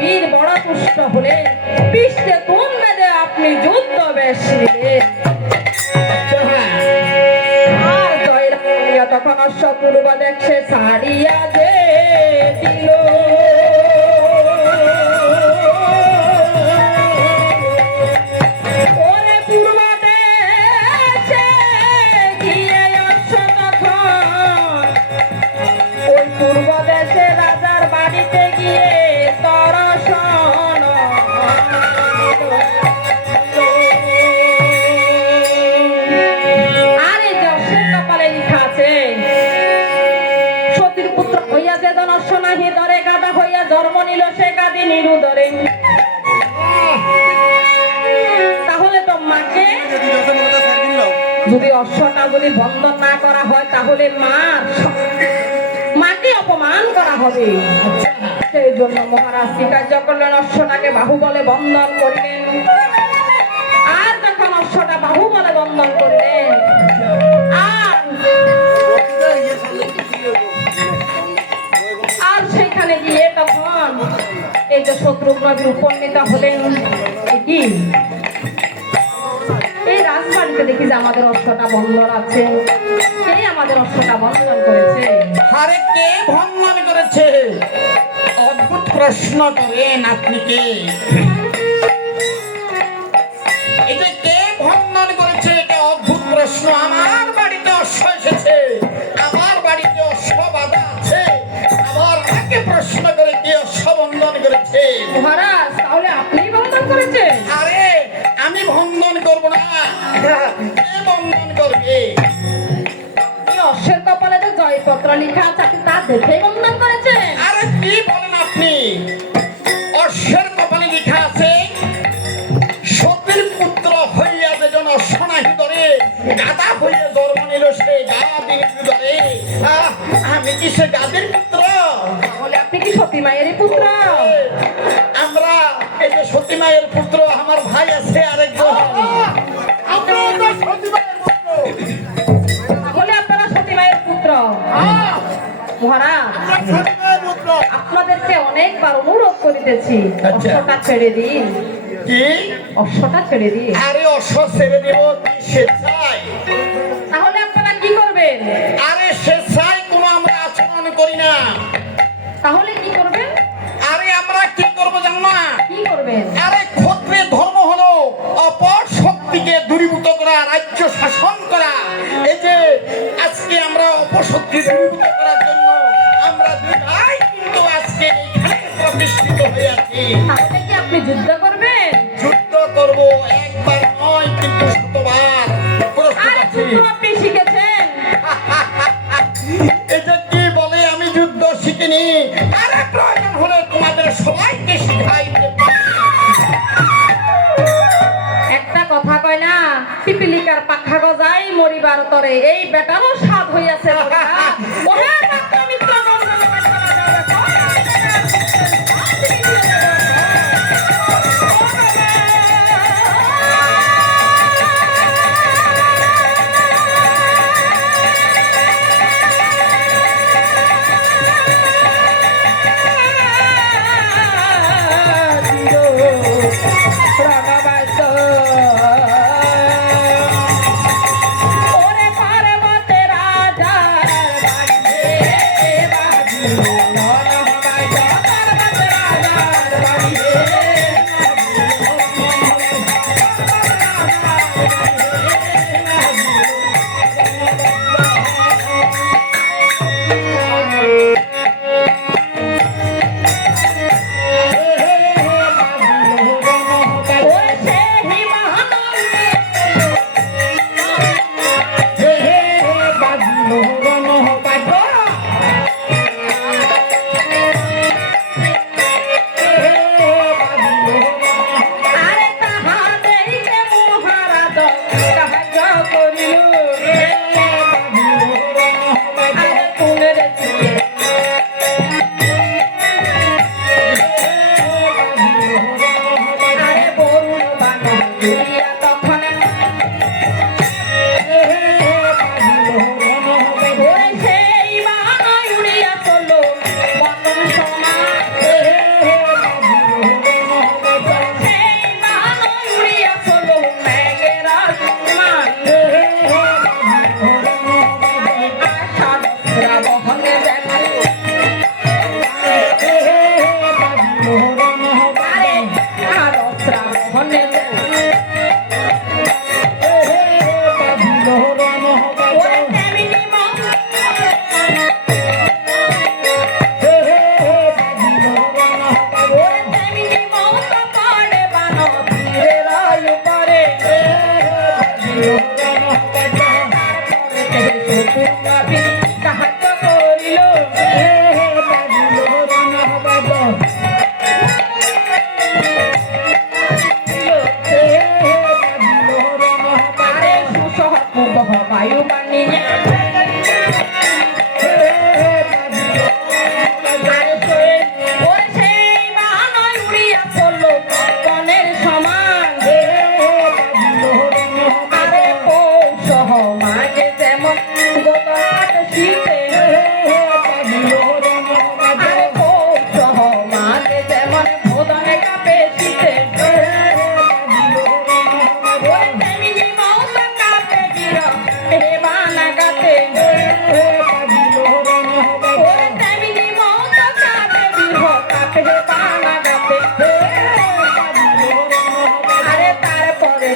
বীর বড় তুষ্ট হলে পিষ্টে তুম বেঁধে আপনি যুদ্ধ বেশ নিলেন। আর জয়রাম তখন অশ্বপূর্ব দেখছে ছাড়িয়া যে দিল ওরে পূর্ব দেশে গিয়ে অশ্ব তখন ওই পূর্ব দেশে রাজার বাড়িতে গিয়ে তাহলে তো মাকে যদি অশ্বটা যদি বন্ধন না করা হয় তাহলে মাকে অপমান করা হবে। সেই জন্য মহারাজ কি কার্য করলেন, অশ্বটাকে বাহুবলে বন্ধন করলেন। আর যখন অশ্বটা বাহুবলে বন্ধন করলেন আর সেখানে গিয়ে তখন এই যে শত্রুঘ্ন উপনীত হলেন কি এই রাজবাড়িতে দেখি যে আমাদের অশ্বটা বন্ধন আছে। কে আমাদের অশ্বটা বন্ধন করেছে? আরে কে বন্ধন করেছে? অদ্ভুত প্রশ্ন করেন আপনি। কে এই যে কে বন্ধন করেছে এটা অদ্ভুত প্রশ্ন। আমার বাড়িতে অশ্ব এসেছে, আমার বাড়িতে অশ্ব বাঁধা আছে, আবার আমাকে প্রশ্ন করে কে অশ্ব বন্ধন করেছে? মহারাজ তাহলে আপনি বন্ধন করেছেন? আরে আমি বন্ধন করব না, কে বন্ধন করবে? অশ্বের কপালে যে জয়পত্র লেখা আছে তা দেখে বন্ধন করেছে? আরে কি বলেন আপনি? অশ্বের কপালে লেখা আছে সতীর পুত্র হইয়া যেজন অশ্ব নাহি ধরে গাধা হইয়া জন্ম নিল সে গাধি ধরে। আমি কি সে গাধীর পুত্র? তাহলে আপনি কি সতী মায়েরই পুত্র? আমরা এই যে সতী মায়ের পুত্র, আমার ভাই আছে আরেকজন। তাহলে আপনারা সতী মায়ের পুত্র? মহারাজ আপনাদেরকে অনেকবার অনুরোধ করিতেছি অশ্বটা ছেড়ে দিন। কি অশ্বটা ছেড়ে দিন? আরে অশ্ব ছেড়ে দেব স্বেচ্ছায়। তাহলে আপনারা কি করবেন? আরে স্বেচ্ছায় কোনো আমরা আচরণ করি না। তাহলে কি করবেন? আরে আমরা কি করবো জানো না? কি করবেন? আরে ক্ষত্রিয় ধর্ম হলো অপর শক্তিকে দূরীভূত করা, রাজ্য শাসন করা। এই যে আজকে আমরা অপশক্তি দূরীভূত করার জন্য আমরা দুই ভাই কিন্তু আজকে এখানে প্রতিষ্ঠিত হয়ে আছি। তাহলে কি আপনি যুদ্ধ করবেন? যুদ্ধ করব, একবার নয় কিন্তু শতবার। আরে যুদ্ধ আপনি শিখেছেন? এই যে কি বলে আমি যুদ্ধ শিখিনি। আরে প্রয়োজন হলে তোমাদের সবাইকে শিখাইতে পারি। একটা কথা কয় না, পিপিলিকার পাখা গজাই মরিবার তরে। এই বেটারও স্বাদ হইয়াছে। ওরে পার্বতী রাজা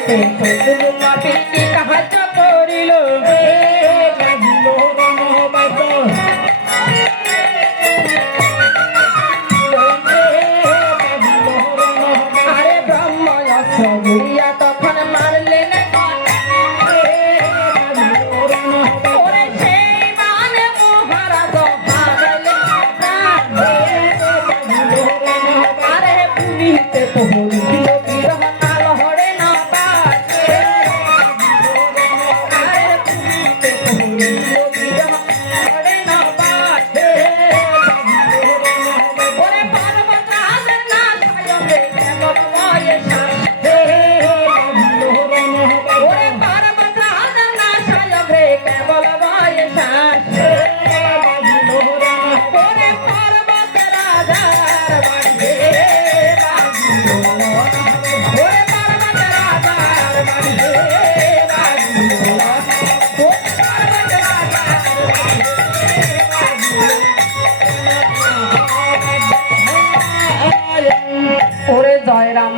সে শত্রু মাটিকে সাহায্য করিল আরে ব্রহ্ম অস্ত্র গুড়িয়া তখন মারলেন ওরে সেই মানে মহারাজ আরে পুলিতে প্রহরী দিল বিরহ কাল হরে না পারে আরে পুলিতে প্রহরী দিল বিরহ হরে না পারে ওরে পর্বত রাজের না সায়রে কেবল বয়সা ওরে পর্বত রাজের না সায়রে কেবল বয়সা ওরে পর্বত রাজার বাড়ি ওরে পর্বত রাজার বাড়ি ওরে জয়রাম